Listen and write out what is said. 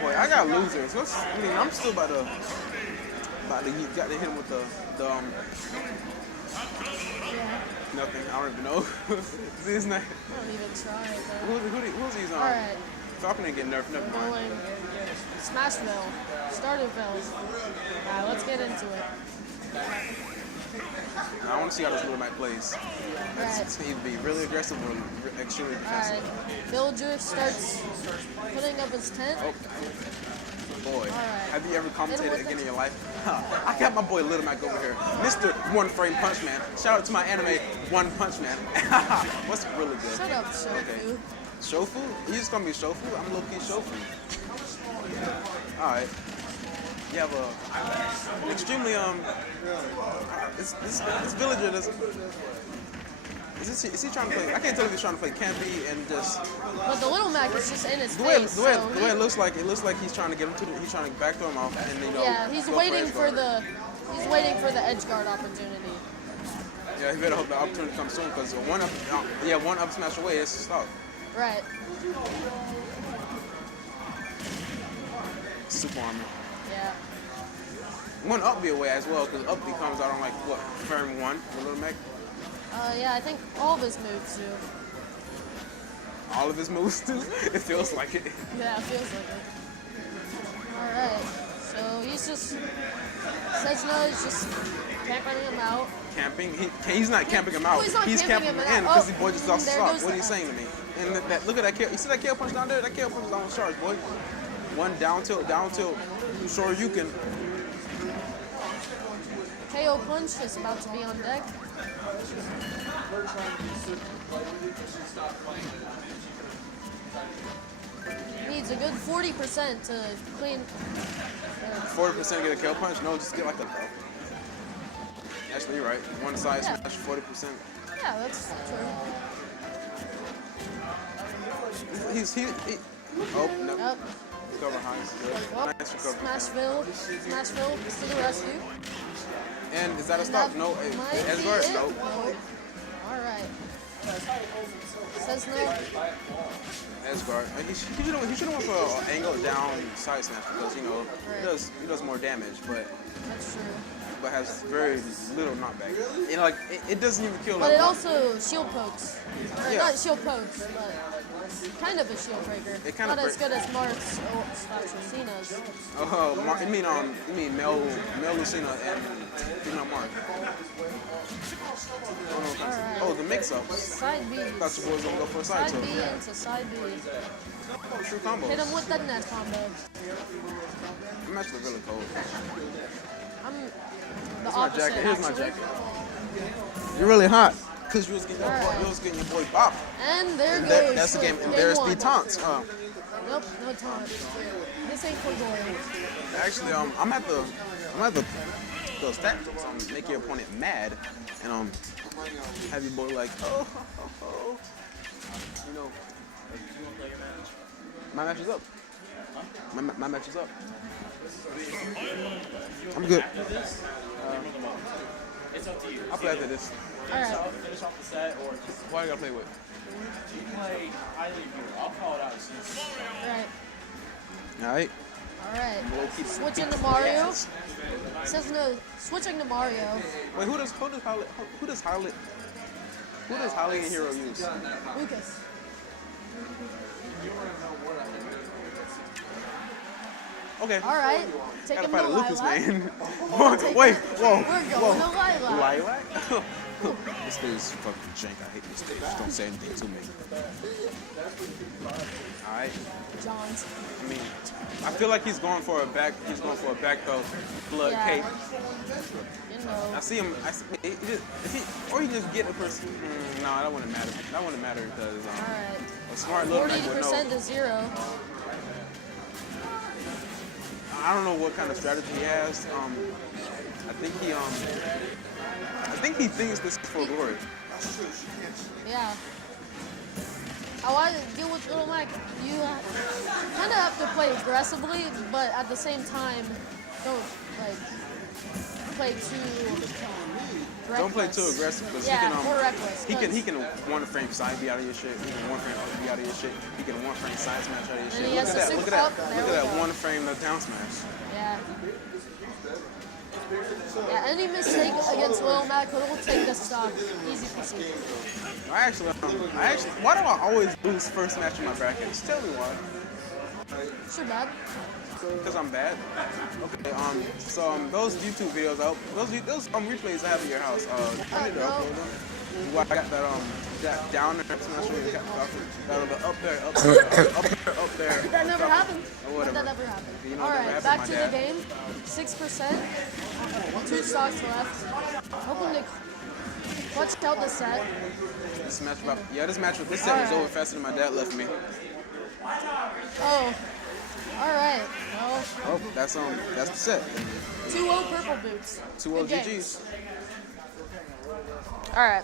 Boy, I got losers. I mean, I'm still about to got to hit him with the Yeah. nothing. I don't even know. See, it's not. I don't even try. But... Who's he on? All right. Falcon ain't getting nerfed. Never mind. Rolling. Smashville. Starterville. All right, let's get into it. I want to see how this little Mac plays. Right. It's either be really aggressive or extremely All defensive. right. Villager starts putting up his tent. Oh, boy. right. Have you ever commentated with again the- in your life? I got my boy Little Mac over here. Mr. One Frame Punch Man. Shout out to my anime, One Punch Man. What's really good? Shut up, Shofu. Okay. Shofu? You just call me Shofu? I'm low-key Shofu. Alright. You have an extremely, this villager doesn't... Is he trying to play? I can't tell if he's trying to play campy and just But the little Mac is just in his the way face. the way, so the way it looks like he's trying to get him to he's trying to backthrow him off and yeah, he's go waiting edge for guard. he's waiting for the edge guard opportunity. Yeah, he better hope the opportunity comes soon because one up smash away is stop. Right. Super armor. Yeah. One up be away as well because up B comes out on like what turn one with Little Mac. Yeah, I think all of his moves do. All of his moves too. It feels like it. Yeah, it feels like it. Alright. So he's just Sejna is just camping him out. Camping. He's not camping him out. He's not He's camping camping him him in out. because Oh, the boy just lost there stop. goes What are the- you saying to me? And look at that kill. You see that kill punch down there? That kill punch is on charge, boy. One down tilt. Sure you can. KO punch is about to be on deck. Needs a good 40% to clean. 40% get a kill punch? No, just get like a. Actually, you're right. One side Yeah. smash, 40%. Yeah, that's true. He oh, no. Up. Recover high. Is good. Oh, Nice recovery. Smashville to the rescue. And is that a And stop? that No. might be Edgeguard? it. No. Nope. All right. Says no. Edgeguard. Like, he should have went for an angle down side snatch because Right. he does more damage, but That's true. has very little knockback. Like it doesn't even kill. But like, it also shield pokes. Or Yeah. not shield pokes, but kind of a shield breaker. It kinda Not as break- good as Mark's or Lucina's. you mean Mel Lucina and Mark. Alright. Oh, the mix-up. Side B. Thought your boys gonna go for a side Side tilt. B into side B. True combos. Hit him with that net combo. I'm actually really cold. I'm the Here's my opposite, jacket. Here's my actually. jacket. You're really hot. Cause you was getting Alright. your boy Bop. And there goes That's the game. game There's one. the taunts. Nope, no taunt. This ain't for gold. Actually, I'm at the those tactics make your opponent mad, and have your boy like oh. My match is up. My match is up. I'm good. It's up to you. I'll play after this. Alright. Finish off the set or just Who I gotta play with? you play highly viewer. I'll call it out as soon as you Alright. All right. Alright. Switching to Mario. Says no. Switching to Mario. Wait, who does Holly and Hero use? Lucas. Okay. Alright. Take Gotta him fight to a Lucas, Lilac. man. Wait, whoa, We're going to Lilac. Lilac? This dude's fucking jank. I hate this dude. Just don't say anything to me. Alright. John's. I mean, I feel like he's going for a back throw, blood Yeah. cape. You know. I see him. Or he just get a person. No, that wouldn't matter. That wouldn't matter because Alright. a smart little man would know. 40% to 0. I don't know what kind of strategy he has. I think he thinks this is for glory. Yeah. How I deal with Little Mac, you kind of have to play aggressively, but at the same time, don't like play too Don't play too reckless. aggressive because Yeah, he can more reckless. he can one frame side be out of your shit. He can one frame up be out of your shit. He can one frame side smash out of your shit. And he has Look at the that! Look at six that! up. There Look we at that go. one frame the down smash. Yeah. Yeah, any mistake against Lil Mac, he'll take the stock. Easy peasy. I actually, why do I always lose first match in my bracket? Just tell me why. It's your bad. Because I'm bad. Okay. So those YouTube videos, those replays I have at your house. I need to upload them. Well, I got that down there smash where you got the up there. That never happened. Or whatever. That never happened. You know, All never right, happened, back my to dad. the game. 6%. 2 stocks left. Hoping to clutch out the set. This match, this set was over faster than my dad left me. Oh. All right. Well, Oh, that's the set. 2-0 purple boots. 2-0 Good game. GGs. All right.